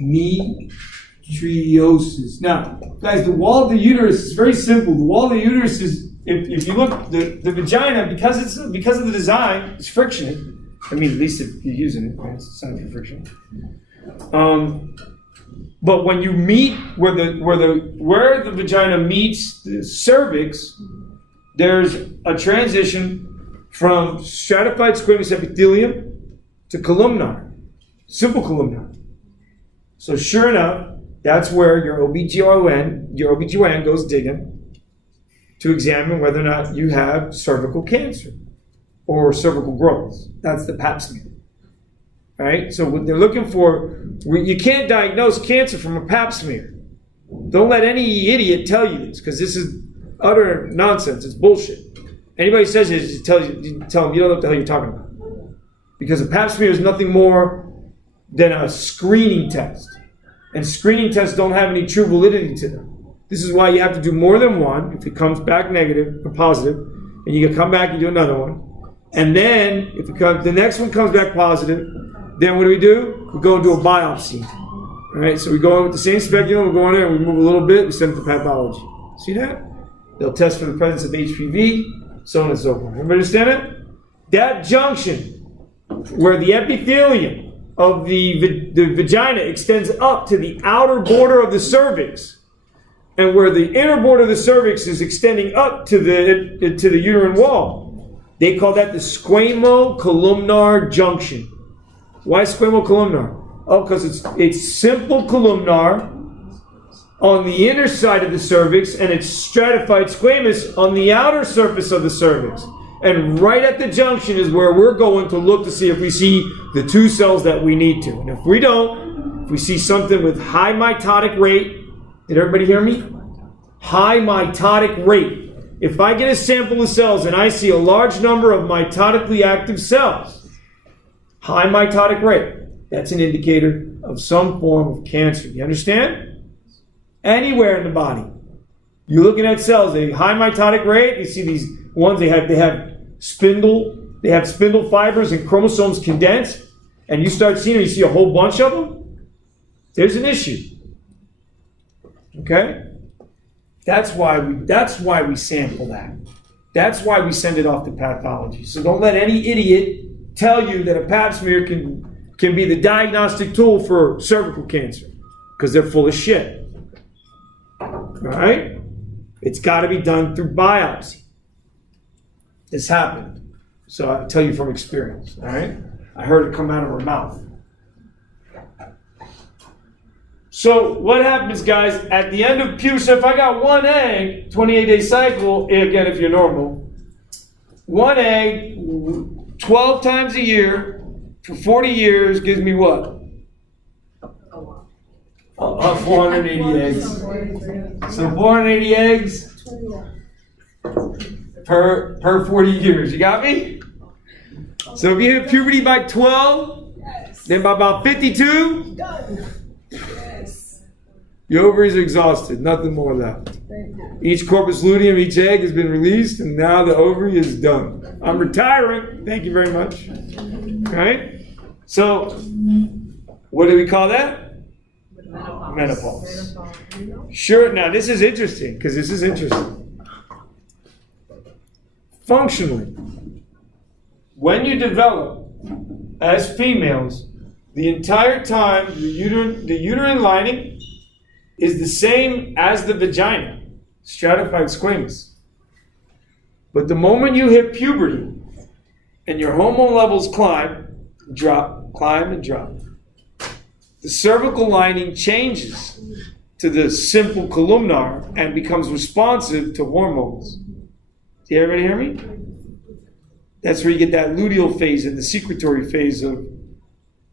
Metriosis. Now, guys, the wall of the uterus is very simple. The wall of the uterus is, if you look, the vagina, because of the design, it's frictioned. I mean, at least if you're using it, right? It's designed for friction. But when you meet where the vagina meets the cervix, there's a transition from stratified squamous epithelium to columnar, simple columnar. So sure enough, that's where your OBGYN goes digging to examine whether or not you have cervical cancer or cervical growth. That's the pap smear. All right? So what they're looking for, you can't diagnose cancer from a pap smear. Don't let any idiot tell you this, because this is utter nonsense. It's bullshit. Anybody says it, just tell them you don't know what the hell you're talking about. Because a pap smear is nothing more than a screening test. And screening tests don't have any true validity to them. This is why you have to do more than one. If it comes back negative or positive, and you can come back and do another one. And then, if the next one comes back positive, then what do? We go into a biopsy. All right, so we go in with the same speculum, we go in there, and we move a little bit, we send it to pathology. See that? They'll test for the presence of HPV, so on and so forth. Everybody understand it? That junction, where the epithelium of the vagina extends up to the outer border of the cervix, and where the inner border of the cervix is extending up to the uterine wall, they call that the squamo-columnar junction. Why squamo-columnar? Oh, because it's simple columnar on the inner side of the cervix, and it's stratified squamous on the outer surface of the cervix. And right at the junction is where we're going to look to see if we see the two cells that we need to. And if we don't, if we see something with high mitotic rate, did everybody hear me? High mitotic rate. If I get a sample of cells and I see a large number of mitotically active cells, high mitotic rate, that's an indicator of some form of cancer. You understand? Anywhere in the body. You're looking at cells, a high mitotic rate, you see these ones, they have spindle fibers and chromosomes condensed, and you start seeing them, you see a whole bunch of them, there's an issue. Okay? That's why we sample that. That's why we send it off to pathology. So don't let any idiot tell you that a pap smear can be the diagnostic tool for cervical cancer, because they're full of shit. All right? It's got to be done through biopsy. This happened. So I tell you from experience, all right? I heard it come out of her mouth. So what happens, guys, at the end of puberty, so if I got one egg, 28-day cycle, again, if you're normal, one egg, 12 times a year, for 40 years, gives me what? 480 eggs. So 480 eggs per 40 years. You got me? So if you hit puberty by 12, then by about 52, your ovaries are exhausted. Nothing more left. Each corpus luteum, each egg has been released, and now the ovary is done. I'm retiring. Thank you very much. All right? So, what do we call that? Menopause. Sure, now this is interesting, because this is interesting. Functionally, when you develop as females, the entire time the uterine lining is the same as the vagina, stratified squamous. But the moment you hit puberty and your hormone levels climb and drop, the cervical lining changes to the simple columnar and becomes responsive to hormones. Did everybody hear me? That's where you get that luteal phase and the secretory phase of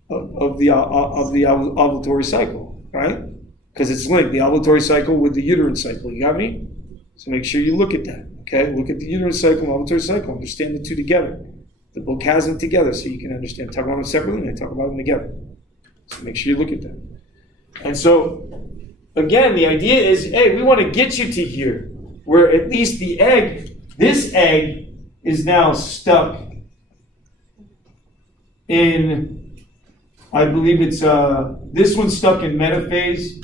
the ovulatory cycle, right? Because it's linked, the ovulatory cycle with the uterine cycle. You got me? So make sure you look at that, okay? Look at the uterine cycle and ovulatory cycle. Understand the two together. The book has them together so you can understand. I talk about them separately and I talk about them together. So make sure you look at that. And so, again, the idea is, hey, we want to get you to here, where at least the egg, this egg, is now stuck in I believe it's, this one's stuck in metaphase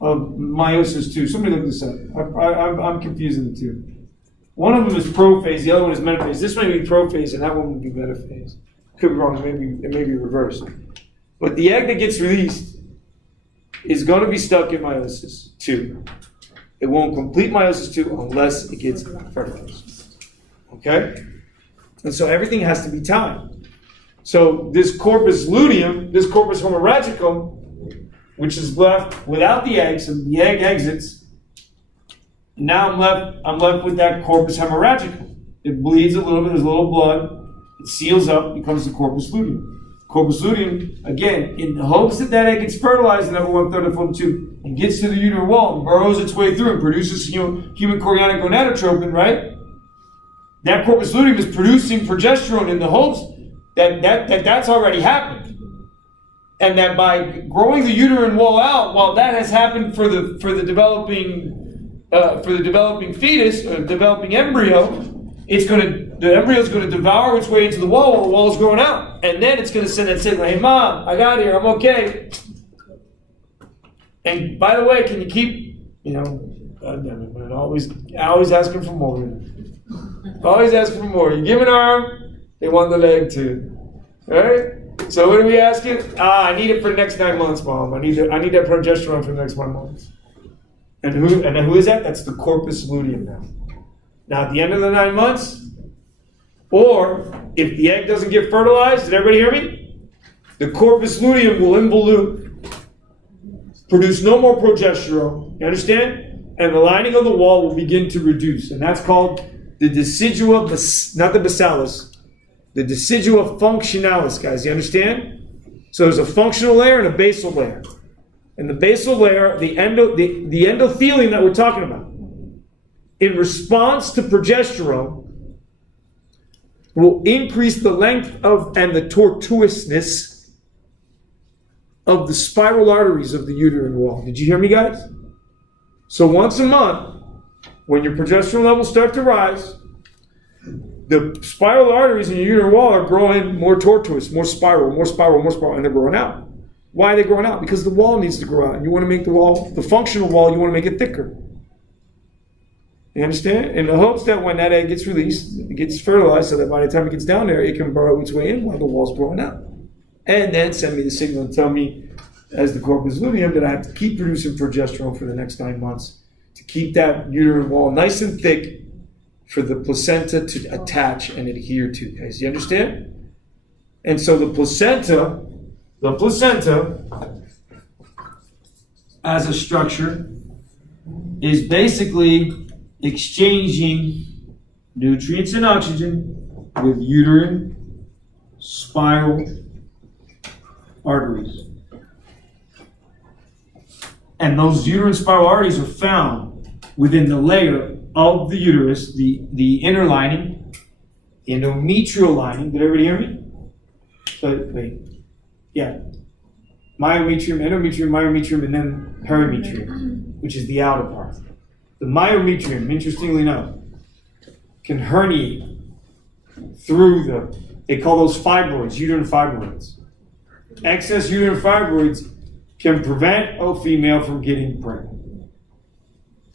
of meiosis 2. Somebody look this up. I'm confusing the two. One of them is prophase, the other one is metaphase. This may be prophase and that one would be metaphase. Could be wrong, it may be reversed. But the egg that gets released is going to be stuck in meiosis 2. It won't complete meiosis 2 unless it gets fertilized. Okay? And so everything has to be timed. So this corpus luteum, this corpus hemorrhagicum, which is left without the egg, so the egg exits. Now I'm left with that corpus hemorrhagicum. It bleeds a little bit, there's a little blood, it seals up, becomes the corpus luteum. Corpus luteum, again, in the hopes that that egg gets fertilized in number 1/3 of fallopian tube and gets to the uterine wall and burrows its way through and produces human chorionic gonadotropin, right? That corpus luteum is producing progesterone in the hopes that's already happened. And that by growing the uterine wall out, while that has happened for the developing fetus or developing embryo, the embryo is going to devour its way into the wall while the wall is growing out, and then it's going to send that signal, "Hey mom, I got here, I'm okay. And by the way, can you keep, God damn it, man, always asking for more. Always asking for more. You give an arm, they want the leg too. All right? So what are we asking? I need it for the next 9 months, Mom. I need that progesterone for the next 1 month. And who is that? That's the corpus luteum now. Now at the end of the 9 months, or if the egg doesn't get fertilized, did everybody hear me? The corpus luteum will involute, produce no more progesterone. You understand? And the lining of the wall will begin to reduce. And that's called the decidua, not the basalis, the decidua functionalis, guys. You understand? So there's a functional layer and a basal layer. And the basal layer, the endothelium that we're talking about, in response to progesterone, will increase the length of and the tortuousness of the spiral arteries of the uterine wall. Did you hear me, guys? So once a month, when your progesterone levels start to rise, the spiral arteries in your uterine wall are growing more tortuous, more spiral, and they're growing out. Why are they growing out? Because the wall needs to grow out. And you want to make the wall, the functional wall, you want to make it thicker. You understand? In the hopes that when that egg gets released, it gets fertilized so that by the time it gets down there, it can burrow its way in while the wall's growing out. And then send me the signal and tell me, as the corpus luteum, that I have to keep producing progesterone for the next 9 months to keep that uterine wall nice and thick for the placenta to attach and adhere to. Guys, you understand? And so the placenta as a structure is basically exchanging nutrients and oxygen with uterine spiral arteries. And those uterine spiral arteries are found within the layer of the uterus, the inner lining, endometrial lining. Did everybody hear me? Wait. Yeah. Myometrium, myometrium, and then perimetrium, which is the outer part. The myometrium, interestingly enough, can herniate through they call those fibroids, uterine fibroids. Excess uterine fibroids can prevent a female from getting pregnant.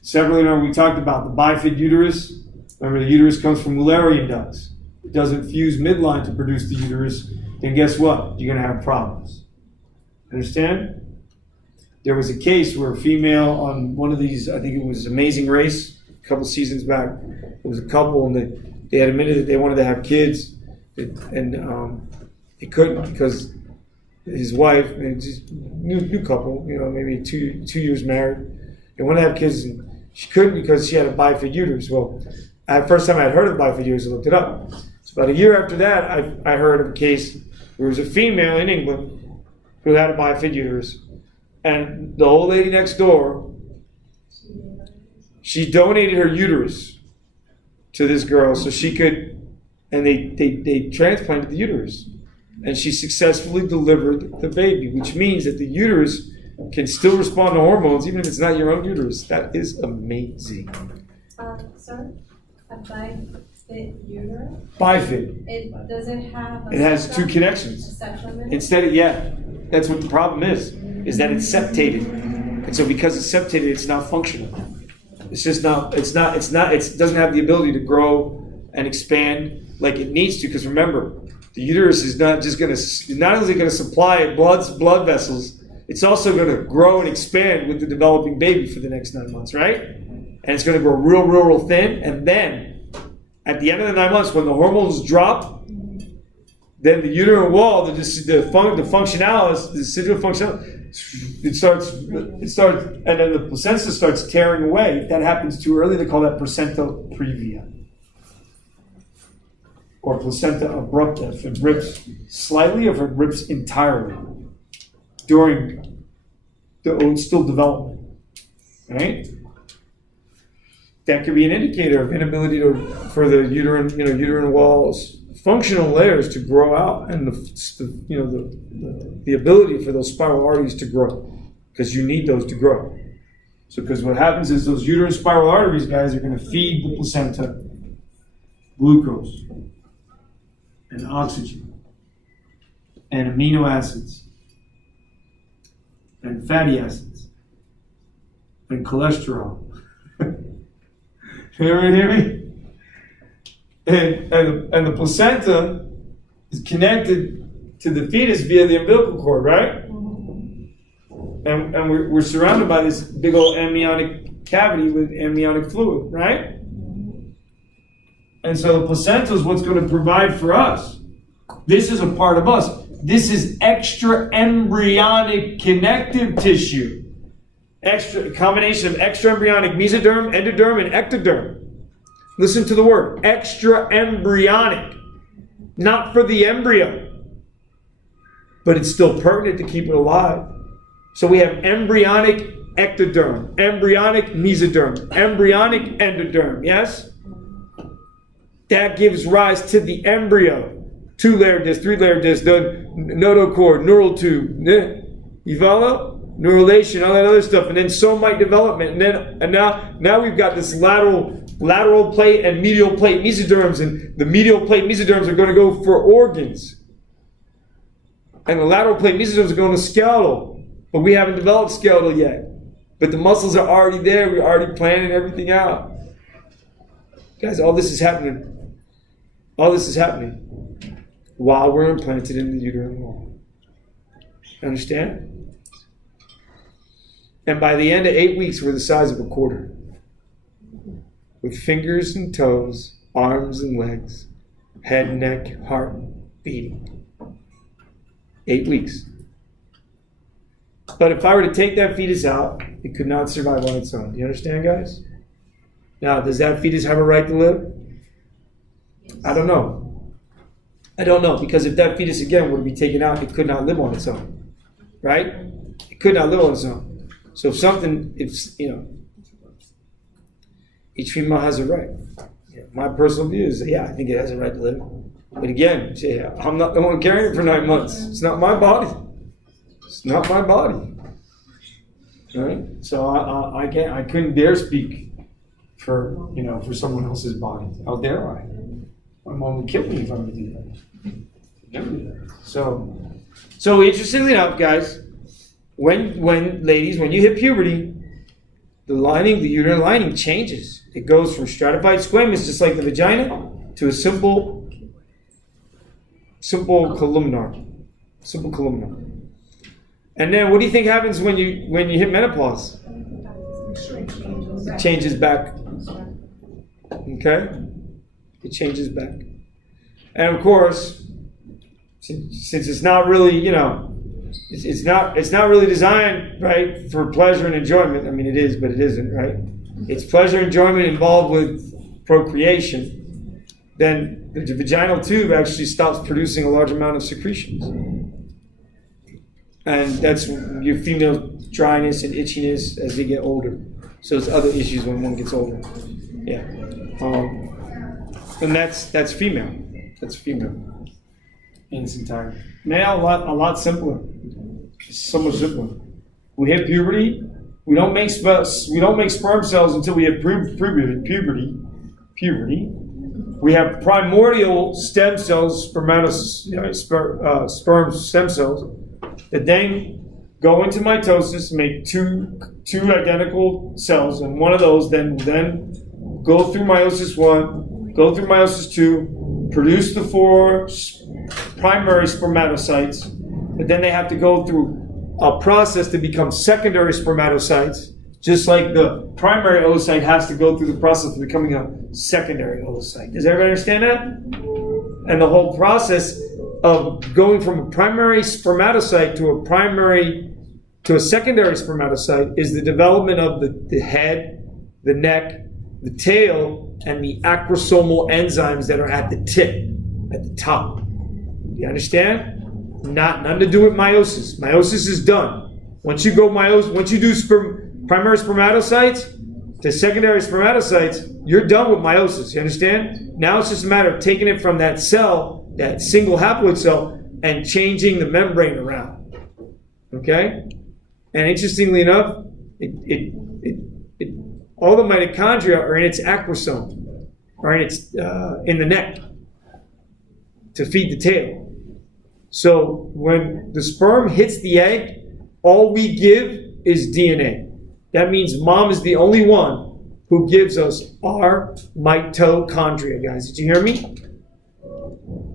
Separately, remember we talked about the bifid uterus. Remember the uterus comes from Mullerian ducts. It doesn't fuse midline to produce the uterus. Then guess what? You're going to have problems. Understand? There was a case where a female on one of these, I think it was Amazing Race, a couple seasons back. It was a couple, and they had admitted that they wanted to have kids, and they couldn't because his wife, new couple, maybe two years married, they wanted to have kids, and she couldn't because she had a bifid uterus. Well, first time I had heard of the bifid uterus, I looked it up. So about a year after that, I heard of a case where there was a female in England who had a bifid uterus. And the old lady next door, she donated her uterus to this girl so she could, and they transplanted the uterus. And she successfully delivered the baby, which means that the uterus can still respond to hormones even if it's not your own uterus. That is amazing. Sir, I'm fine. fit uterus? Bifid. Does it have a It has septum? two connections. A septum in it? Instead of, yeah, that's what the problem is that it's septated. And so because it's septated, it's not functional. It's just not, it doesn't have the ability to grow and expand like it needs to, because remember, the uterus is not only going to supply blood vessels, it's also going to grow and expand with the developing baby for the next 9 months, right? And it's going to grow real thin, and then at the end of the 9 months, when the hormones drop, then the uterine wall, the functionalis, the decidual functionalis, it starts, and then the placenta starts tearing away. If that happens too early, they call that placenta previa. Or placenta abrupta, if it rips slightly or if it rips entirely during the still development, right? That could be an indicator of inability for the uterine walls, functional layers to grow out, and the ability for those spiral arteries to grow, because you need those to grow. So, because what happens is those uterine spiral arteries, guys, are going to feed the placenta glucose and oxygen and amino acids and fatty acids and cholesterol. Hear me? And the placenta is connected to the fetus via the umbilical cord, right? And we're surrounded by this big old amniotic cavity with amniotic fluid, right? And so the placenta is what's going to provide for us. This is a part of us. This is extra embryonic connective tissue. A combination of extra embryonic mesoderm, endoderm, and ectoderm. Listen to the word, extra embryonic. Not for the embryo, but it's still pertinent to keep it alive. So we have embryonic ectoderm, embryonic mesoderm, embryonic endoderm, yes? That gives rise to the embryo. 2-layer disc, 3-layer disc, the notochord, neural tube, you follow? Neurulation, all that other stuff, and then somite development, and now we've got this lateral plate and medial plate mesoderms, and the medial plate mesoderms are going to go for organs, and the lateral plate mesoderms are going to skeletal, but we haven't developed skeletal yet. But the muscles are already there. We're already planning everything out, guys. All this is happening while we're implanted in the uterine wall. Understand? And by the end of 8 weeks, we're the size of a quarter. With fingers and toes, arms and legs, head, neck, heart beating. 8 weeks. But if I were to take that fetus out, it could not survive on its own. Do you understand, guys? Now, does that fetus have a right to live? I don't know. Because if that fetus, again, were to be taken out, it could not live on its own. Right? It could not live on its own. So each female has a right. My personal view is, I think it has a right to live. But again, I'm not the one carrying it for 9 months. It's not my body. It's not my body. Right? So I couldn't dare speak for someone else's body. How dare I? My mom would kill me if I were to do that. Never do that. So interestingly enough, guys, when you hit puberty, the uterine lining changes. It goes from stratified squamous, just like the vagina, to a simple columnar. Simple columnar. And then what do you think happens when you hit menopause? It changes back. Okay? It changes back. And of course, since it's not really, it's not really designed, right, for pleasure and enjoyment. I mean, it is, but it isn't, right? It's pleasure and enjoyment involved with procreation. Then the vaginal tube actually stops producing a large amount of secretions. And that's your female dryness and itchiness as they get older. So there's other issues when one gets older. Yeah. And that's female. That's female in its entirety. Male, a lot simpler. So much simpler. We hit puberty. We don't make sperm cells until we hit puberty. we have primordial stem cells, sperm stem cells, that then go into mitosis, make two identical cells, and one of those then go through meiosis 1, go through meiosis 2, produce the 4 primary spermatocytes, but then they have to go through a process to become secondary spermatocytes, just like the primary oocyte has to go through the process of becoming a secondary oocyte. Does everybody understand that? And the whole process of going from a primary spermatocyte to a secondary spermatocyte is the development of the head, the neck, the tail, and the acrosomal enzymes that are at the tip, at the top. You understand? Nothing to do with meiosis. Meiosis is done. Once you do primary spermatocytes to secondary spermatocytes, you're done with meiosis. You understand? Now it's just a matter of taking it from that cell, that single haploid cell, and changing the membrane around. Okay? And interestingly enough, all the mitochondria are in its acrosome, are in the neck to feed the tail. So when the sperm hits the egg, all we give is DNA. That means mom is the only one who gives us our mitochondria, guys. Did you hear me?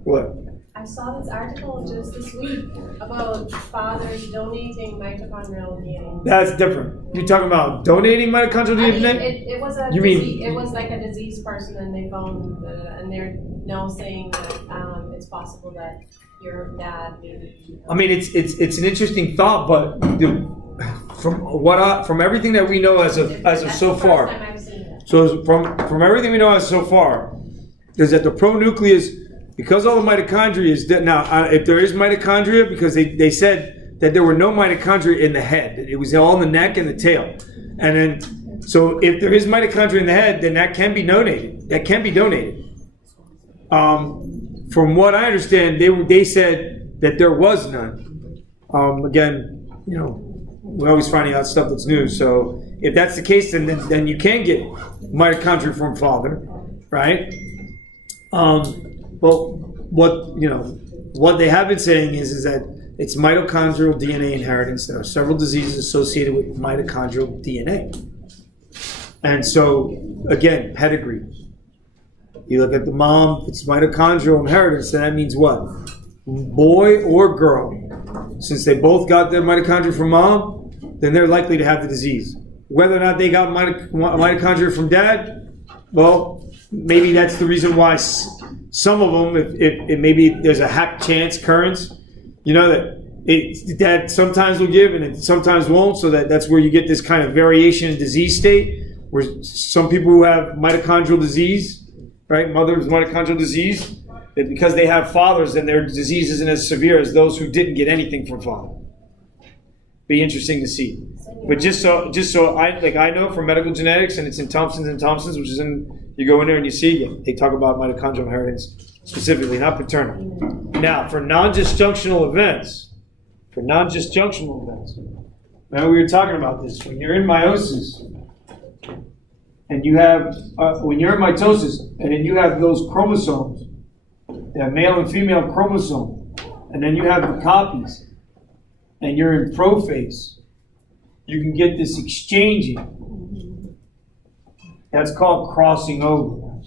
What? I saw this article just this week about fathers donating mitochondrial DNA. That's different. You're talking about donating mitochondrial DNA? It was a it was like a diseased person, and they found and they're now saying that it's possible that your dad maybe. I mean, it's an interesting thought, but from everything that we know as of so far, so from everything we know as so far, is that the pronucleus, because all the mitochondria is dead. Now, if there is mitochondria, because they said that there were no mitochondria in the head, it was all in the neck and the tail, and then so if there is mitochondria in the head, then that can be donated. From what I understand, they said that there was none. Again, we're always finding out stuff that's new. So if that's the case, then you can get mitochondria from father, right? But what they have been saying is that it's mitochondrial DNA inheritance. There are several diseases associated with mitochondrial DNA. And so, again, pedigree. You look at the mom, it's mitochondrial inheritance, then that means what? Boy or girl. Since they both got their mitochondria from mom, then they're likely to have the disease. Whether or not they got mitochondria from dad, well, maybe that's the reason why some of them, if maybe there's a hap chance occurrence, that dad sometimes will give and it sometimes won't, so that's where you get this kind of variation in disease state, where some people who have mitochondrial disease, right, mother's mitochondrial disease, that because they have fathers, then their disease isn't as severe as those who didn't get anything from father. Be interesting to see. But just so I know from medical genetics, and it's in Thompson's and Thompson's, which is you go in there and you see it, they talk about mitochondrial inheritance specifically, not paternal. Now, for non-disjunctional events, remember we were talking about this, when you're in meiosis, and you have, when you're in mitosis, and then you have those chromosomes, that male and female chromosome, and then you have the copies, and you're in prophase, you can get this exchanging. That's called crossing over.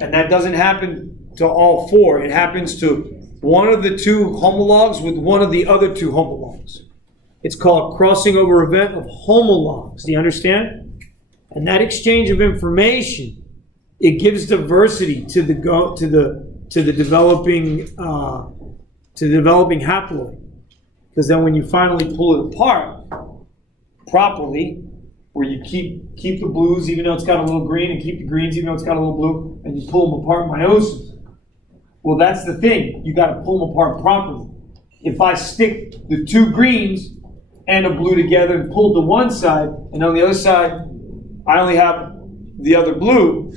And that doesn't happen to all 4. It happens to one of the 2 homologs with one of the other 2 homologs. It's called crossing over event of homologs. Do you understand? And that exchange of information, it gives diversity to the developing haploid. Because then when you finally pull it apart properly, where you keep the blues even though it's got a little green, and keep the greens even though it's got a little blue, and you pull them apart meiosis. Well, that's the thing. You got to pull them apart properly. If I stick the 2 greens and a blue together and pull to one side, and on the other side I only have the other blue,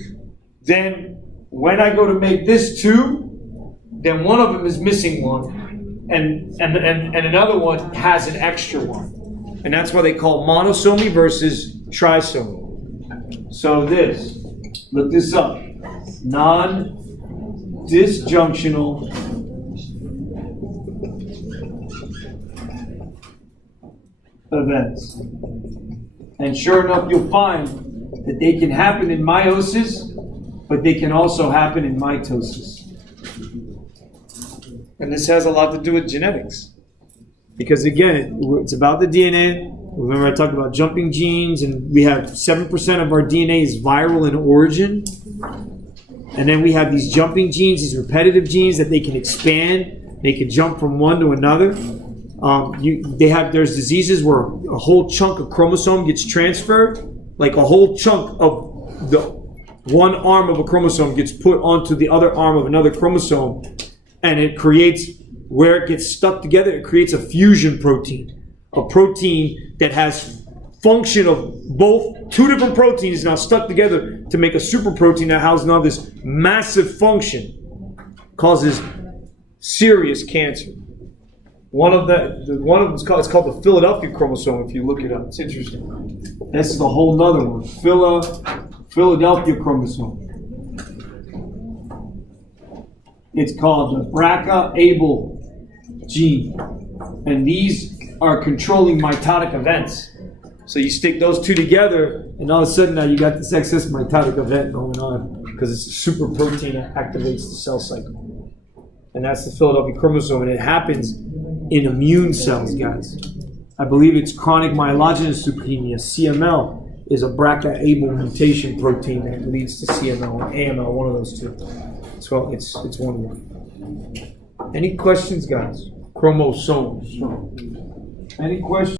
then when I go to make this 2, then one of them is missing one, and another one has an extra one. And that's why they call monosomy versus trisomy. So look this up. non-disjunctional events. And sure enough, you'll find that they can happen in meiosis, but they can also happen in mitosis. And this has a lot to do with genetics. Because again, it's about the DNA. Remember I talked about jumping genes, and we have 7% of our DNA is viral in origin. And then we have these jumping genes, these repetitive genes that they can expand. They can jump from one to another. There's diseases where a whole chunk of chromosome gets transferred, like a whole chunk of the one arm of a chromosome gets put onto the other arm of another chromosome, and it creates, where it gets stuck together, it creates a fusion protein. A protein that has function of both, two different proteins now stuck together to make a super protein that houses now this massive function, causes serious cancer. One of them is called the Philadelphia chromosome. If you look it up, it's interesting. This is a whole nother one, Philadelphia chromosome. It's called the BRCA-ABL gene, and these are controlling mitotic events. So you stick those two together, and all of a sudden now you got this excess mitotic event going on because it's a super protein that activates the cell cycle. And that's the Philadelphia chromosome, and it happens in immune cells, guys. I believe it's chronic myelogenous leukemia, CML, is a BRCA-ABL mutation protein that leads to CML or AML, one of those two. So it's one of them. Any questions, guys? Chromosomes. Any questions?